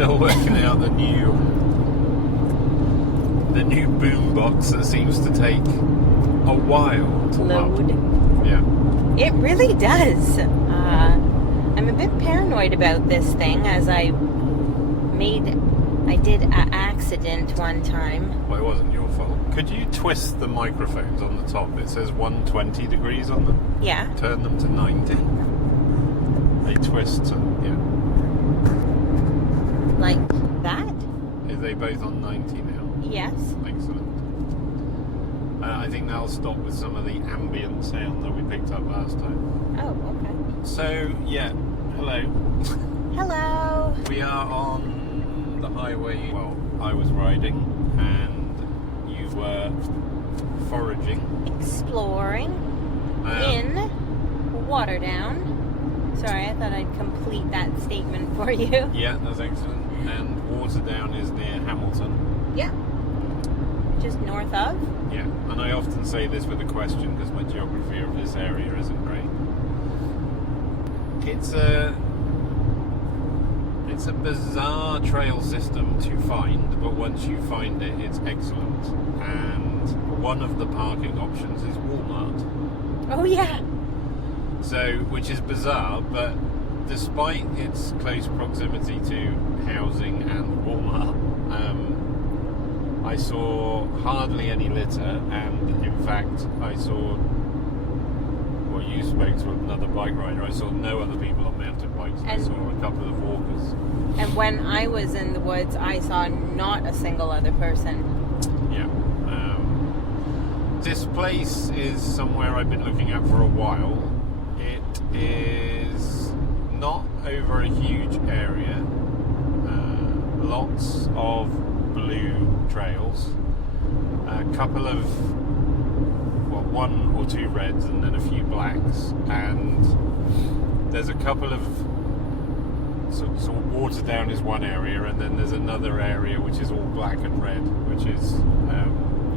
still working out the new boom box that seems to take a while to load. Yeah. It really does. I'm a bit paranoid about this thing, as I did an accident one time. Well, it wasn't your fault. Could you twist the microphones on the top? It says 120 degrees on them. Yeah. Turn them to 90. They twist to, yeah. Like that? Are they both on 90 now? Yes. Excellent. I think that'll stop with some of the ambient sound that we picked up last time. Oh, okay. So, yeah. Hello. Hello. We are on the highway. Well, I was riding and you were foraging. Exploring in Waterdown. Sorry, I thought I'd complete that statement for you. Yeah, that's excellent. And Waterdown is near Hamilton. Yeah. Just north of. Yeah, and I often say this with a question because my geography of this area isn't great. It's a bizarre trail system to find, but once you find it, it's excellent. And one of the parking options is Walmart. Oh yeah. So, which is bizarre, but despite its close proximity to housing and Walmart, I saw hardly any litter, and in fact, I saw. Well, you spoke to another bike rider. I saw no other people on mountain bikes. I saw a couple of walkers. And when I was in the woods, I saw not a single other person. Yeah. This place is somewhere I've been looking at for a while. It is not over a huge area. Lots of blue trails. A couple of, well, one or two reds and then a few blacks. And there's a couple of, so Waterdown is one area, and then there's another area which is all black and red, which is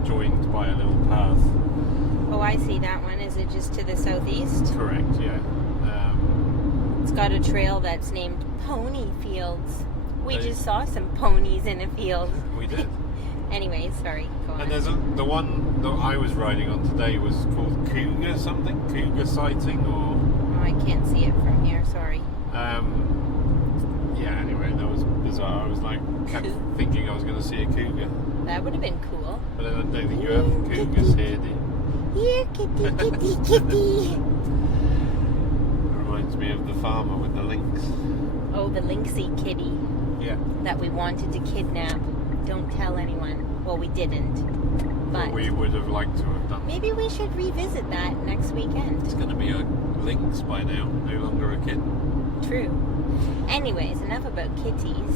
joined by a little path. Oh, I see that one. Is it just to the southeast? Correct, yeah. It's got a trail that's named Pony Fields. We just saw some ponies in a field. We did. Anyway, sorry, go on. And there's the one that I was riding on today was called Cougar something? Cougar sighting, or... Oh, I can't see it from here, sorry. Yeah, anyway, that was bizarre. I was like, kept thinking I was going to see a cougar. That would have been cool. But I don't think you have cougars here, do you? Here, kitty, kitty, kitty. Reminds me of the farmer with the lynx. Oh, the lynxy kitty. Yeah. That we wanted to kidnap. Don't tell anyone. Well, we didn't. But we would have liked to have done. Maybe we should revisit that next weekend. It's going to be a lynx by now, no longer a kitten. True. Anyways, enough about kitties.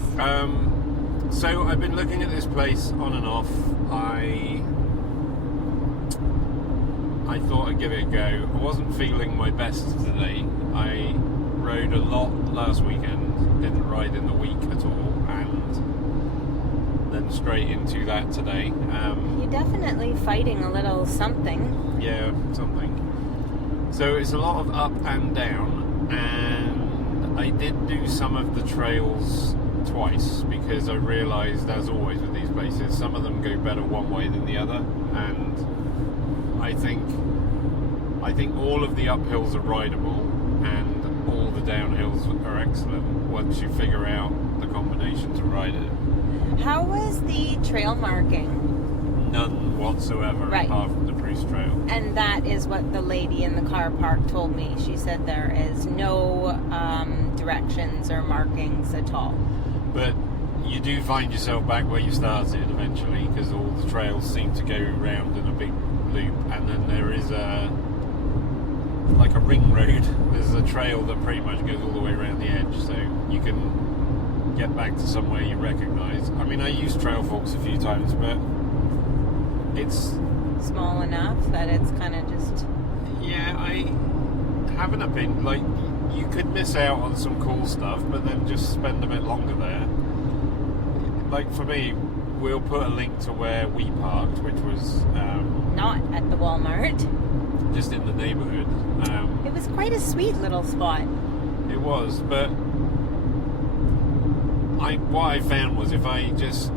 So I've been looking at this place on and off. I thought I'd give it a go. I wasn't feeling my best today. I rode a lot last weekend, didn't ride in the week at all, and then straight into that today. You're definitely fighting a little something. Yeah, something. So it's a lot of up and down, and I did do some of the trails twice because I realised, as always with these places, some of them go better one way than the other, and I think all of the uphills are rideable and all the downhills are excellent once you figure out the combination to ride it. How was the trail marking? None whatsoever, right, apart from the Priest Trail. And that is what the lady in the car park told me. She said there is no directions or markings at all. But you do find yourself back where you started eventually, because all the trails seem to go round in a big loop, and then there is like a ring road. There's a trail that pretty much goes all the way around the edge, so you can get back to somewhere you recognise. I mean, I used Trail Forks a few times, but it's small enough that it's kind of just... Yeah, I have an opinion. Like, you could miss out on some cool stuff, but then just spend a bit longer there. Like, for me, we'll put a link to where we parked, which was... not at the Walmart. Just in the neighbourhood. It was quite a sweet little spot. It was, but what I found was if I just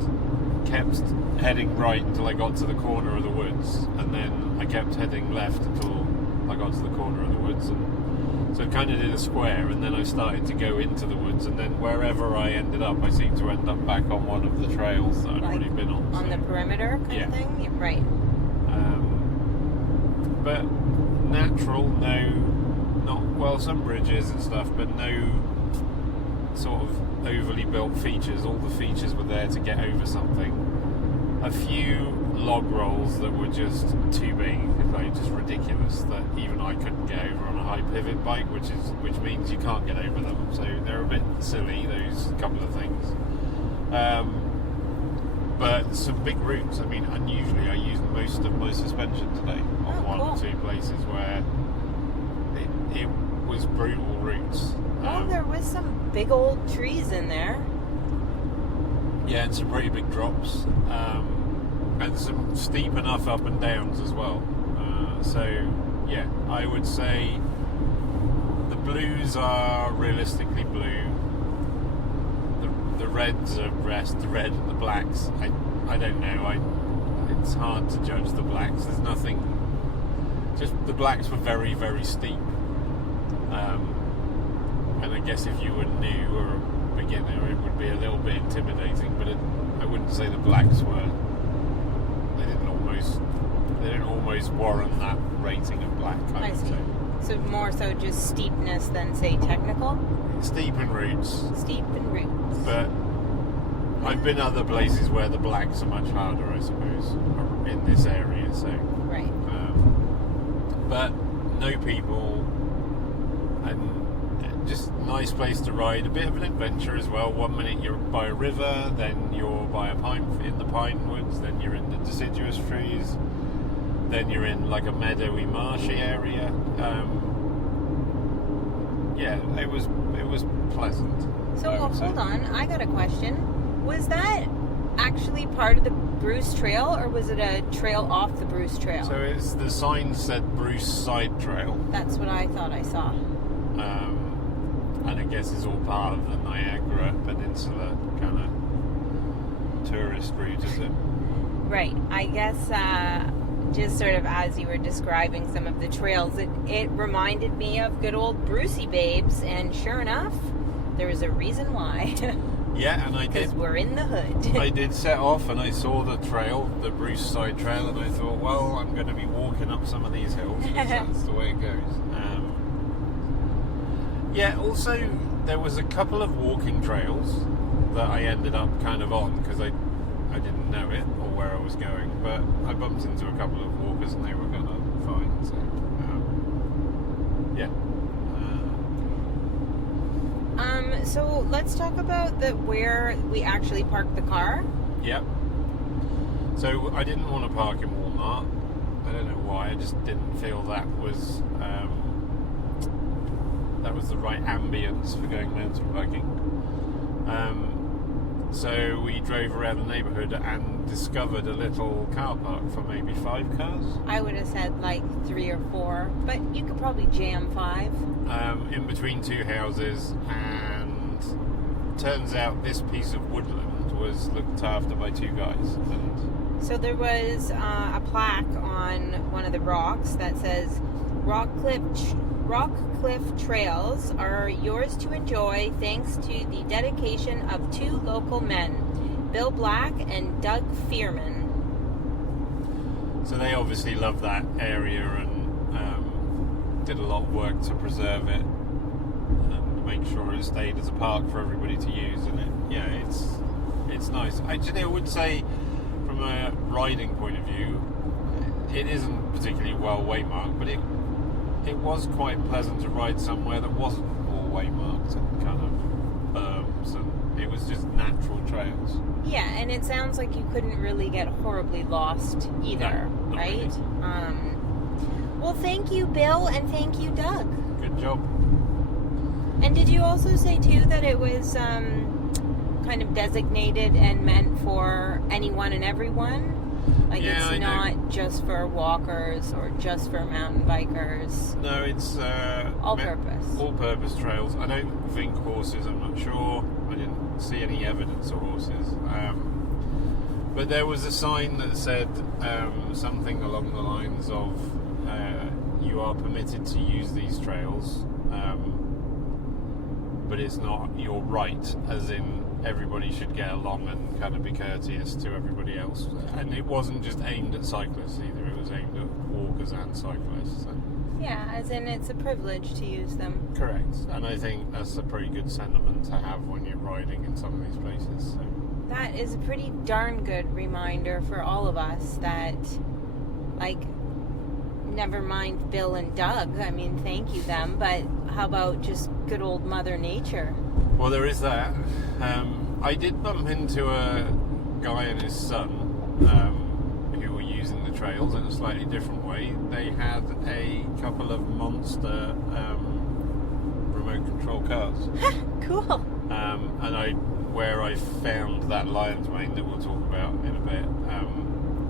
kept heading right until I got to the corner of the woods, and then I kept heading left until I got to the corner of the woods, and so I kind of did a square, and then I started to go into the woods, and then wherever I ended up, I seemed to end up back on one of the trails that I'd already been on. On the perimeter kind of thing? Yeah, right. But natural, some bridges and stuff, but no sort of overly built features. All the features were there to get over something. A few log rolls that were just too big, like just ridiculous, that even I couldn't get over on a high pivot bike, which means you can't get over them. So they're a bit silly, those couple of things. But some big routes. I mean, unusually, I used most of my suspension today on one or two places where it was brutal routes. Well, there was some big old trees in there. Yeah, and some pretty big drops. And some steep enough up and downs as well. So, yeah, I would say the blues are realistically blue. The reds are the red and the blacks. I don't know. It's hard to judge the blacks. There's nothing. Just the blacks were very, very steep. And I guess if you were new or a beginner, it would be a little bit intimidating. But I wouldn't say the blacks were. They didn't almost warrant that rating of black. I see. So more so just steepness than say technical. Steep and roots. Steep and roots. But I've been other places where the blacks are much harder, I suppose, in this area. So right. But no people, and just nice place to ride. A bit of an adventure as well. 1 minute you're by a river, then you're by a in the pine woods, then you're in the deciduous trees, then you're in like a meadowy, marshy area. Yeah, it was pleasant. So hold on, I got a question. Was that actually part of the Bruce Trail, or was it a trail off the Bruce Trail? So the sign said Bruce Side Trail. That's what I thought I saw. And I guess it's all part of the Niagara Peninsula kind of tourist route, is it? Right. I guess just sort of as you were describing some of the trails, it reminded me of good old Brucey Babes, and sure enough, there was a reason why. Yeah, and I did. Because we're in the hood. I did set off, and I saw the trail, the Bruce Side Trail, and I thought, well, I'm going to be walking up some of these hills, because that's the way it goes. Yeah, also, there was a couple of walking trails that I ended up kind of on, because I didn't know it, or where I was going, but I bumped into a couple of walkers, and they were going to fine, so, yeah. So let's talk about where we actually parked the car. Yep. So I didn't want to park in Walmart. I don't know why. I just didn't feel that was the right ambience for going mountain biking. So we drove around the neighbourhood and discovered a little car park for maybe 5 cars. I would have said like 3 or 4, but you could probably jam 5. In between 2 houses, and turns out this piece of woodland was looked after by 2 guys. And so there was a plaque on one of the rocks that says Rockcliffe Trails are yours to enjoy thanks to the dedication of 2 local men, Bill Black and Doug Fearman. So they obviously love that area and did a lot of work to preserve it and make sure it stayed as a park for everybody to use. And it's nice. Actually, I would say from a riding point of view, it isn't particularly well waymarked, but it was quite pleasant to ride somewhere that wasn't all waymarked and kind of berms, and it was just natural trails. Yeah, and it sounds like you couldn't really get horribly lost either, no, right? Really. Well, thank you, Bill, and thank you, Doug. Good job. And did you also say, too, that it was kind of designated and meant for anyone and everyone? Like, yeah, it's not just for walkers or just for mountain bikers. No, it's all-purpose. All-purpose trails. I don't think horses. I'm not sure. I didn't didn't see any evidence of horses. But there was a sign that said something along the lines of you are permitted to use these trails, but it's not your right, as in everybody should get along and kind of be courteous to everybody else. And it wasn't just aimed at cyclists either, it was aimed at walkers and cyclists. So. Yeah, as in it's a privilege to use them. Correct. And I think that's a pretty good sentiment to have when you're riding in some of these places. So. That is a pretty darn good reminder for all of us that, like, never mind Bill and Doug, I mean, thank you them, but how about just good old Mother Nature? Well, there is that. I did bump into a guy and his son who were using the trails in a slightly different way. They had a couple of monster remote control cars. Cool. And where I found that lion's mane that we'll talk about in a bit,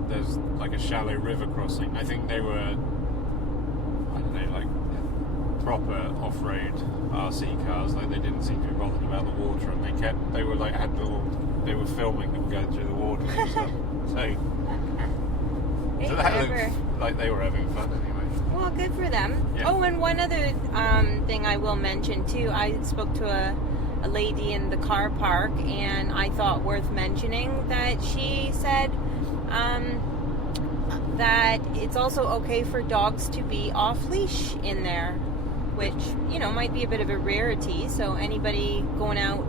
there's like a shallow river crossing. I think they were, I don't know, like proper off-road RC cars. Like they didn't seem to be bothered about the water, and they were filming them going through the water and stuff. So that looked like they were having fun anyway. Well, good for them. Yeah. Oh, and one other thing I will mention too. I spoke to a lady in the car park, and I thought worth mentioning that she said that it's also okay for dogs to be off leash in there, which, you know, might be a bit of a rarity. So anybody going out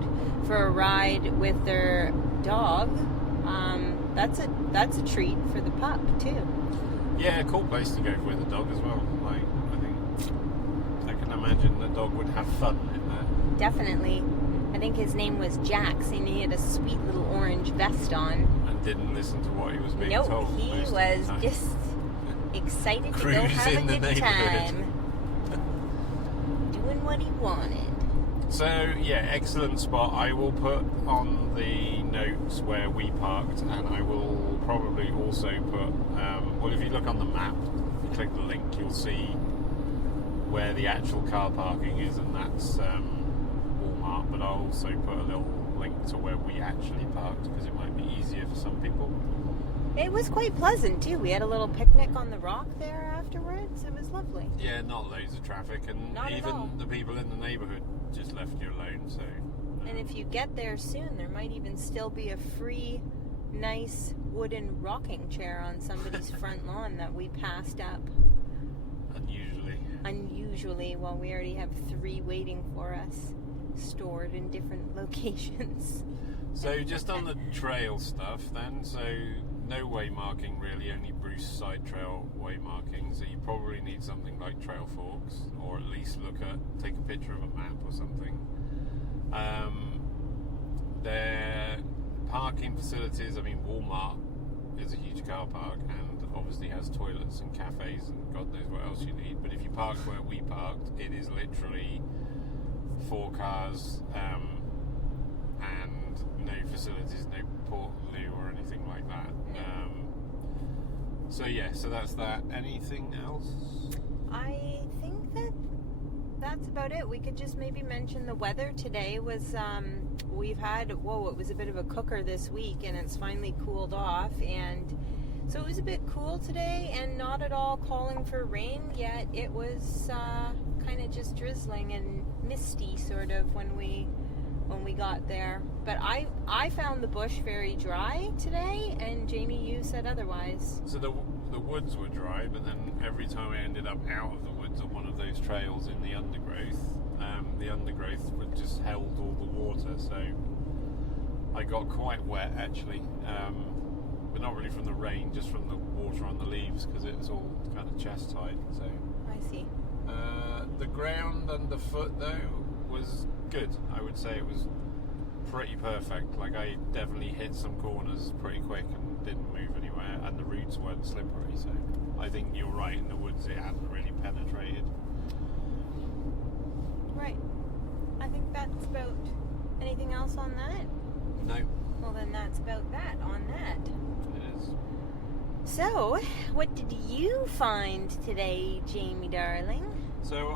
for a ride with their dog, that's a treat for the pup too. Yeah, cool place to go with a dog as well. Like, I can imagine the dog would have fun in there. Definitely. I think his name was Jax, and he had a sweet little orange vest on. And didn't listen to what he was being told. Nope, he was just excited to go have a good time. Doing what he wanted. So, yeah, excellent spot. I will put on the notes where we parked, and I will probably also put, well, if you look on the map, you click the link, you'll see where the actual car parking is, and that's Walmart, but I'll also put a little link to where we actually parked, because it might be easier for some people. It was quite pleasant too. We had a little picnic on the rock there afterwards. It was lovely. Yeah, not loads of traffic, and Not even the people in the neighbourhood just left you alone, so... And if you get there soon, there might even still be a free, nice wooden rocking chair on somebody's front lawn that we passed up. Unusually, well, we already have 3 waiting for us, stored in different locations. So just on the trail stuff then, so no way marking really, only Bruce side trail way marking, so you probably need something like Trail Forks, or at least take a picture of a map or something. Their parking facilities, I mean, Walmart is a huge car park and obviously has toilets and cafes and God knows what else you need, but if you park where we parked, it is literally 4 cars and no facilities, no Portaloo or anything like that. So that's that. Anything else? I think that's about it. We could just maybe mention the weather today was, we've had, it was a bit of a cooker this week, and it's finally cooled off, and so it was a bit cool today and not at all calling for rain, yet it was kind of just drizzling and misty sort of when we got there. But I found the bush very dry today, and Jamie, you said otherwise. So the woods were dry, but then every time I ended up out of the woods on one of those trails in the undergrowth would just held all the water, so I got quite wet actually, but not really from the rain, just from the water on the leaves, because it was all kind of chest height. So I see. The ground underfoot though was good. I would say it was pretty perfect. Like, I definitely hit some corners pretty quick and didn't move anywhere, and the roots weren't slippery, so I think you're right, in the woods it hadn't really penetrated. Right. I think that's about... Anything else on that? No. Well, then that's about that on that. It is. So, what did you find today, Jamie darling? So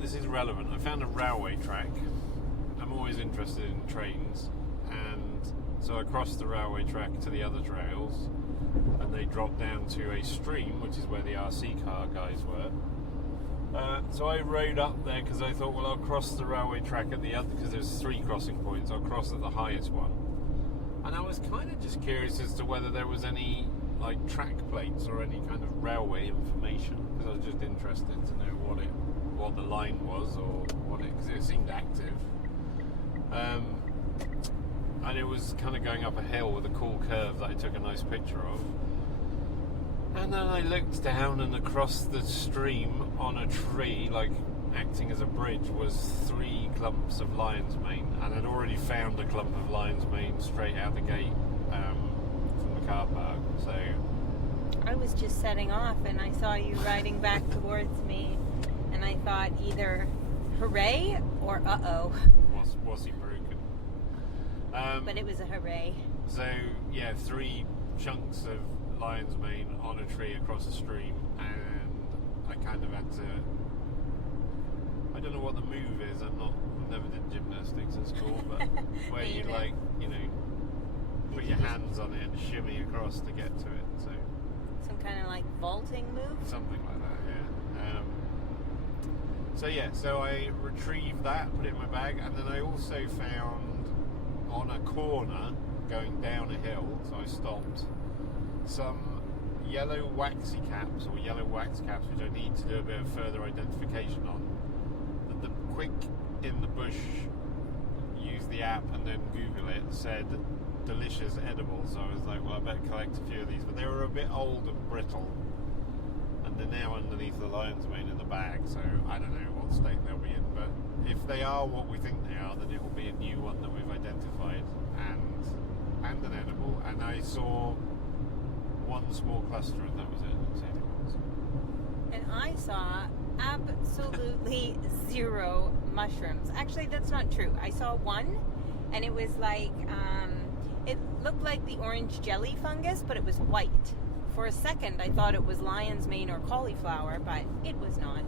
this is relevant, I found a railway track. I'm always interested in trains, and so I crossed the railway track to the other trails, and they dropped down to a stream, which is where the RC car guys were. So I rode up there because I thought, well, I'll cross the railway track at the other, because there's 3 crossing points. I'll cross at the highest one. And I was kind of just curious as to whether there was any like track plates or any kind of railway information, because I was just interested to know what the line was, or what it, because it seemed active. And it was kind of going up a hill with a cool curve that I took a nice picture of. And then I looked down, and across the stream on a tree, like acting as a bridge, was 3 clumps of lion's mane, and I'd already found a clump of lion's mane straight out the gate from the car park. So I was just setting off, and I saw you riding back towards me, and I thought either hooray or uh-oh. Was he broken? But it was a hooray. So yeah, 3 chunks of lion's mane on a tree across a stream, and I kind of had to, I don't know what the move is, I've never did gymnastics at school, but where you like, you know, put your hands on it and shimmy across to get to it. So some kind of like vaulting move? Something like that, yeah. So I retrieved that, put it in my bag, and then I also found on a corner going down a hill, so I stopped, some yellow waxy caps, or yellow wax caps, which I need to do a bit of further identification on. The quick in the bush, use the app and then Google it, said delicious edible, so I was like, well, I better collect a few of these, but they were a bit old and brittle, and they're now underneath the lion's mane in the bag, so I don't know what state they'll be in, but if they are what we think they are, then it will be a new one that we've identified, and an edible. And I saw 1 small cluster, and that was it. And I saw absolutely 0 mushrooms. Actually, that's not true. I saw 1, and it was like, it looked like the orange jelly fungus, but it was white. For a second, I thought it was lion's mane or cauliflower, but it was not.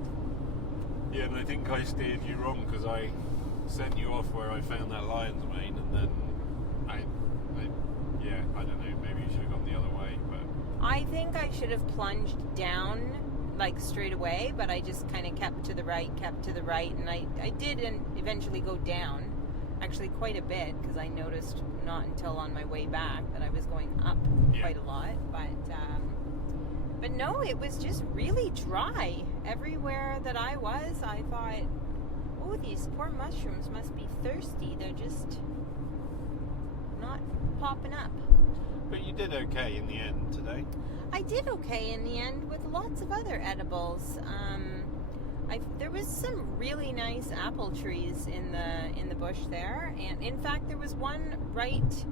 Yeah, and I think I steered you wrong, because I sent you off where I found that lion's mane, and then I don't know, maybe you should have gone the other way, but I think I should have plunged down like straight away, but I just kind of kept to the right, and I did eventually go down, actually quite a bit, because I noticed not until on my way back that I was going up quite a lot, but no, it was just really dry. Everywhere that I was, I thought, oh, these poor mushrooms must be thirsty. They're just not popping up. But you did okay in the end today. I did okay in the end with lots of other edibles. There was some really nice apple trees in the bush there, and in fact there was one right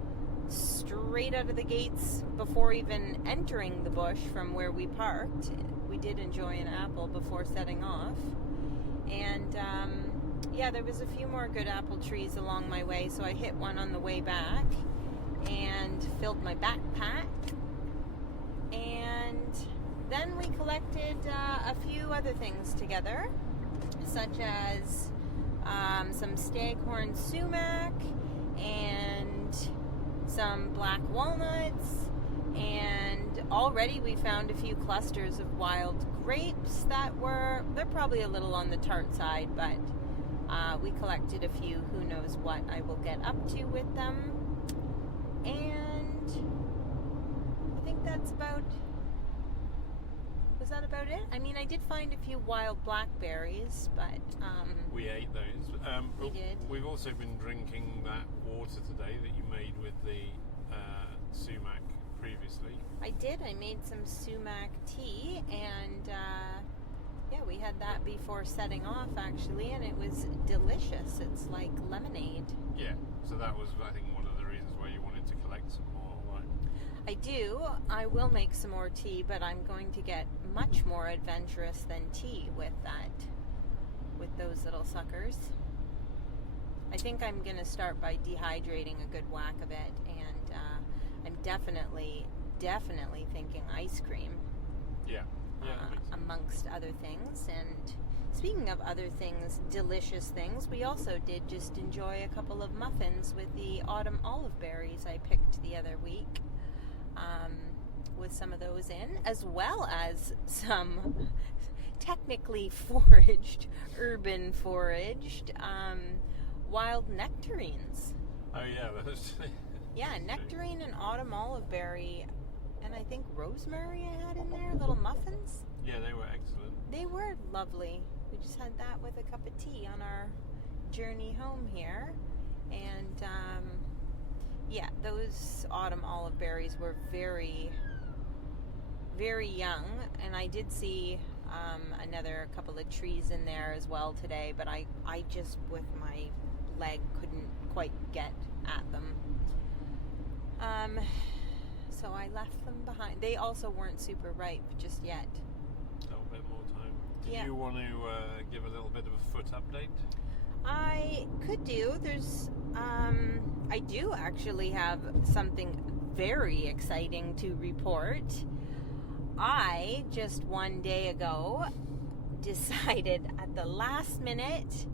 straight out of the gates before even entering the bush from where we parked. We did enjoy an apple before setting off, and there was a few more good apple trees along my way, so I hit one on the way back and filled my backpack, and then we collected a few other things together, such as some staghorn sumac and some black walnuts, and already we found a few clusters of wild grapes they're probably a little on the tart side, but we collected a few. Who knows what I will get up to with them. And I think was that about it? I mean, I did find a few wild blackberries, but we ate those. We did. We've also been drinking that water today that you made with the sumac previously. I did. I made some sumac tea, and we had that before setting off, actually, and it was delicious. It's like lemonade. Yeah, so that was, I think, one of the reasons why you wanted to collect some more, right? I do. I will make some more tea, but I'm going to get much more adventurous than tea with those little suckers. I think I'm going to start by dehydrating a good whack of it, and I'm definitely thinking ice cream. Yeah. Amongst other things, and Speaking of other things, delicious things, we also did just enjoy a couple of muffins with the autumn olive berries I picked the other week, with some of those in, as well as some technically foraged, urban foraged, wild nectarines. Oh yeah, that's Yeah, nectarine and autumn olive berry, and I think rosemary I had in there, little muffins. Yeah, they were excellent. They were lovely. We just had that with a cup of tea on our journey home here. And yeah, those autumn olive berries were very, very young. And I did see another couple of trees in there as well today, but I just, with my leg, couldn't quite get at them. So I left them behind. They also weren't super ripe just yet. A little bit more time. Did Yeah. you want to give a little bit of a foot update? I could do. I do actually have something very exciting to report. I just one day ago decided at the last minute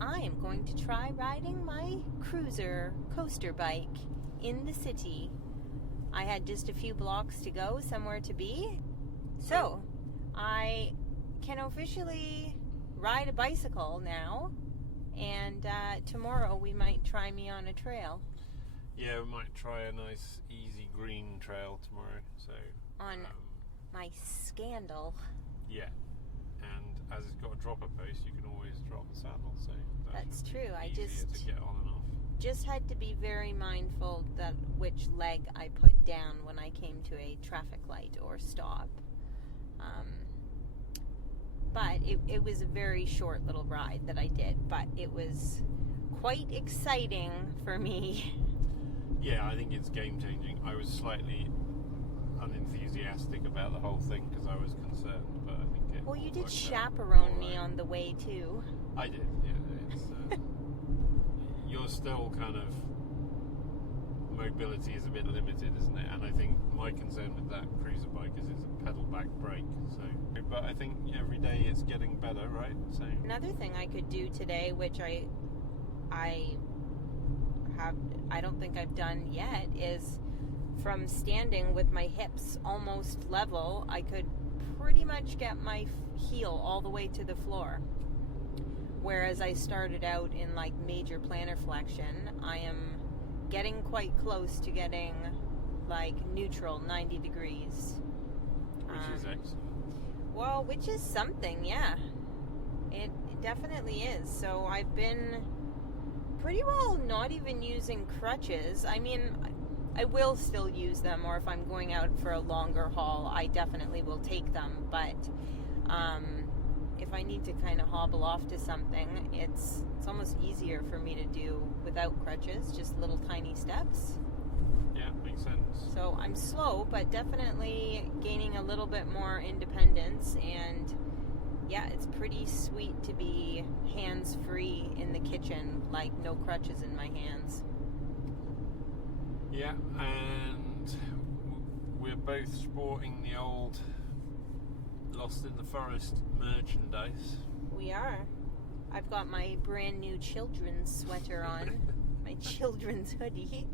I am going to try riding my cruiser coaster bike in the city. I had just a few blocks to go, somewhere to be. So I can officially ride a bicycle now, and tomorrow we might try me on a trail. Yeah, we might try a nice easy green trail tomorrow. So On my Scandal. yeah, and as it's got a dropper post, you can always drop the saddle. So That's true. I easier just to get on and off. just had to be very mindful that which leg I put down when I came to a traffic light or stop. But it was a very short little ride that I did, but it was quite exciting for me. Yeah, I think it's game changing. I was slightly unenthusiastic about the whole thing because I was concerned, but I think it. Well, you did worked out chaperone all me right. on the way too. I did. Yeah, it's, you're still kind of mobility is a bit limited, isn't it? And I think my concern with that cruiser bike is it's a pedal back brake. So, but I think every day it's getting better, right? So Another thing I could do today, which I don't think I've done yet, is from standing with my hips almost level, I could pretty much get my heel all the way to the floor. Whereas I started out in like major plantar flexion, I am getting quite close to getting like neutral 90 degrees. which is excellent. Well, which is something, yeah. It definitely is. So I've been pretty well not even using crutches. I mean, I will still use them, or if I'm going out for a longer haul, I definitely will take them. But if I need to kind of hobble off to something, it's almost easier for me to do without crutches, just little tiny steps. Yeah, makes sense. So I'm slow, but definitely gaining a little bit more independence, and yeah, it's pretty sweet to be hands-free in the kitchen, like no crutches in my hands. Yeah, and we're both sporting the old Lost in the Forest merchandise. We are. I've got my brand new children's sweater on, my children's hoodie.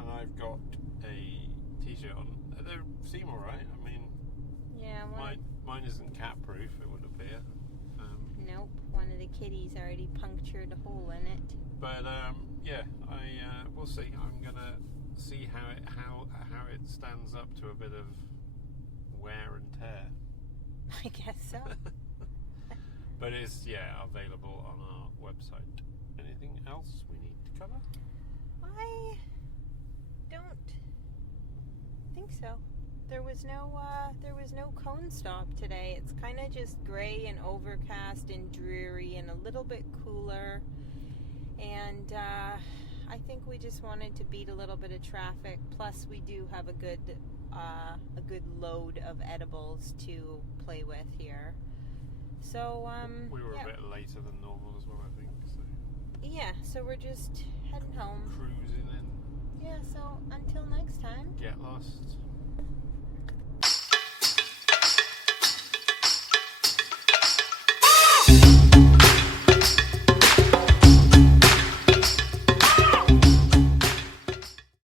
And I've got a t-shirt on. They seem alright. I mean, Yeah, mine isn't cat proof, it would appear. Nope, one of the kitties already punctured a hole in it. But yeah, we'll see. I'm gonna see how it stands up to a bit of wear and tear. I guess so. But it's available on our website. Anything else we need to cover? I don't think so. There was no cone stop today. It's kind of just gray and overcast and dreary and a little bit cooler. And I think we just wanted to beat a little bit of traffic. Plus, we do have a good load of edibles to play with here. So We were a bit later than normal as well, I think. So yeah, so we're just heading home. cruising in. Yeah, so until next time. Get lost.